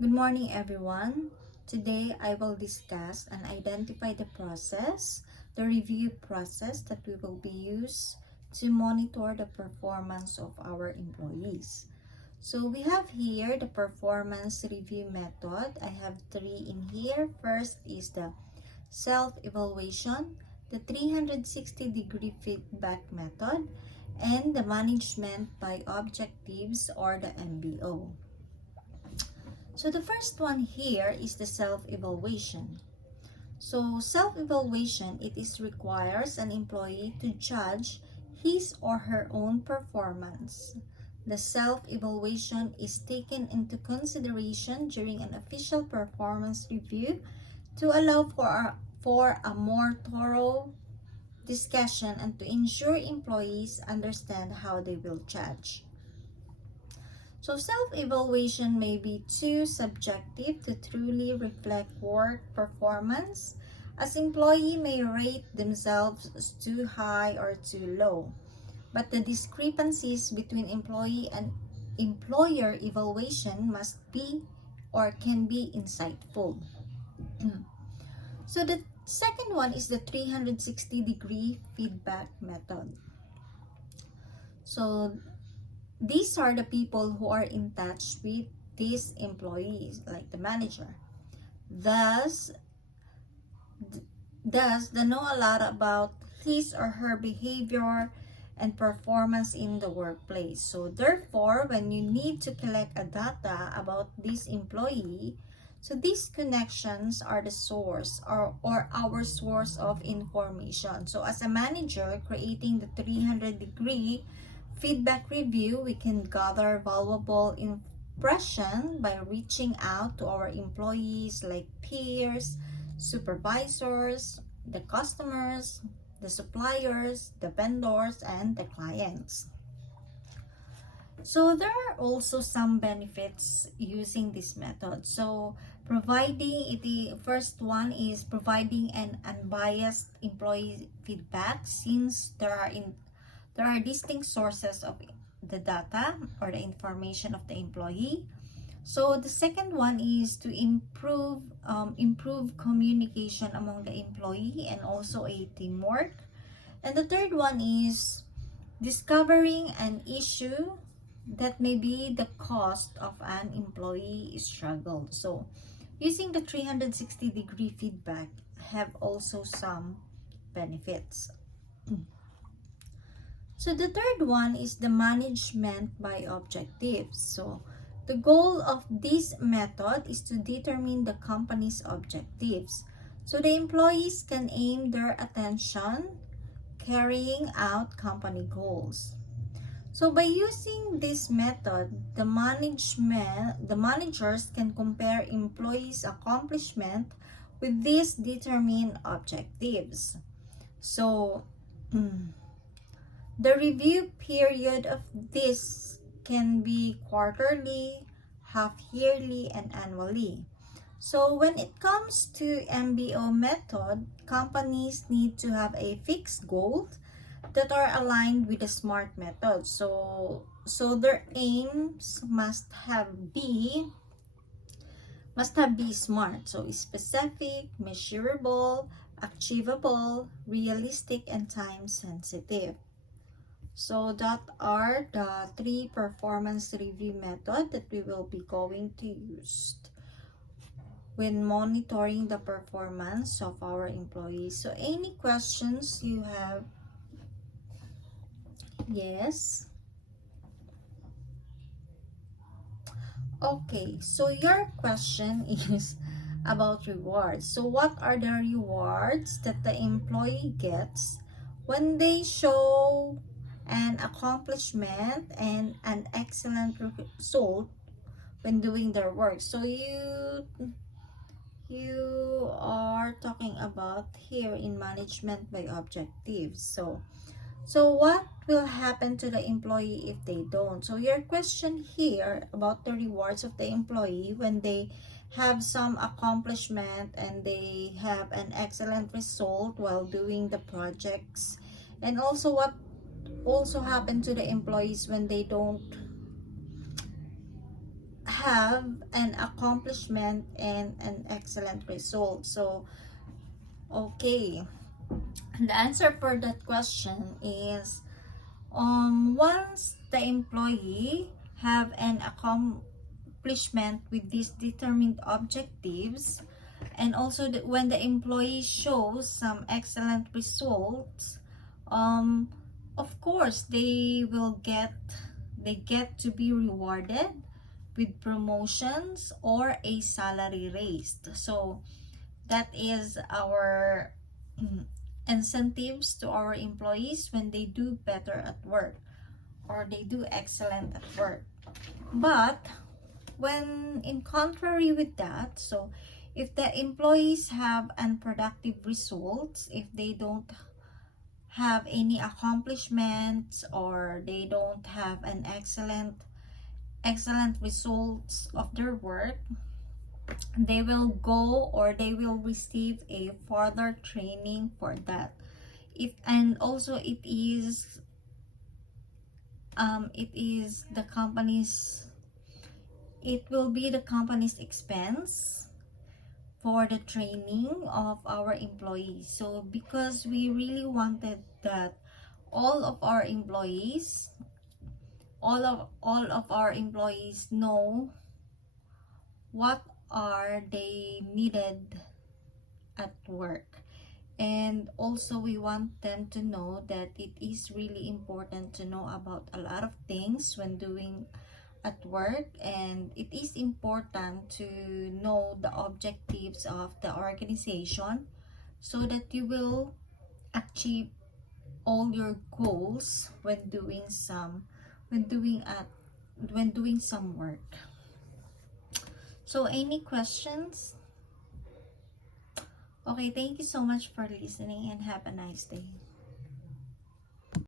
Good morning, everyone. Today, I will discuss and identify the review process that we will be used to monitor the performance of our employees. So we have here the performance review method. I have three in here. First is the self-evaluation, the 360-degree feedback method, and the management by objectives or the MBO. So the first one here is the self-evaluation. So self-evaluation, requires an employee to judge his or her own performance. The self-evaluation is taken into consideration during an official performance review to allow for a more thorough discussion and to ensure employees understand how they will judge. So self-evaluation may be too subjective to truly reflect work performance, as employee may rate themselves as too high or too low. But the discrepancies between employee and employer evaluation must be or can be insightful. So the second one is the 360-degree feedback method. So these are the people who are in touch with these employees, like the manager. Thus, they know a lot about his or her behavior and performance in the workplace. So therefore, when you need to collect a data about this employee, so these connections are the source or our source of information. So as a manager creating the 300-degree feedback review, we can gather valuable impression by reaching out to our employees like peers, supervisors, the customers, the suppliers, the vendors, and the clients. So there are also some benefits using this method. So the first one is providing an unbiased employee feedback, since there are distinct sources of the data or the information of the employee. So the second one is to improve communication among the employee and also a teamwork. And the third one is discovering an issue that may be the cost of an employee struggle. So using the 360-degree feedback have also some benefits. So the third one is the management by objectives. So the goal of this method is to determine the company's objectives. So the employees can aim their attention carrying out company goals. So by using this method, the managers can compare employees' accomplishment with these determined objectives. So the review period of this can be quarterly, half-yearly, and annually. So when it comes to MBO method, companies need to have a fixed goal that are aligned with the SMART method. So their aims must have be SMART. So specific, measurable, achievable, realistic, and time sensitive. So that are the three performance review method that we will be going to use when monitoring the performance of our employees. So any questions you have? Yes. Okay, so your question is about rewards. So what are the rewards that the employee gets when they show an accomplishment and an excellent result when doing their work? So you are talking about here in management by objectives. So what will happen to the employee if they don't? So your question here about the rewards of the employee when they have some accomplishment and they have an excellent result while doing the projects, and also what also happen to the employees when they don't have an accomplishment and an excellent result. So, okay. The answer for that question is once the employee have an accomplishment with these determined objectives, and also when the employee shows some excellent results, um, of course they get to be rewarded with promotions or a salary raised. So that is our incentives to our employees when they do better at work or they do excellent at work. But when in contrary with that, so if the employees have unproductive results, if they don't have any accomplishments or they don't have an excellent results of their work, they will go or they will receive a further training for that. If and also it is the company's, it will be the company's expense for the training of our employees. So because we really wanted that all of our employees know what are they needed at work, and also we want them to know that it is really important to know about a lot of things when doing at work, and it is important to know the objectives of the organization so that you will achieve all your goals when doing some work. So any questions? Okay, thank you so much for listening and have a nice day.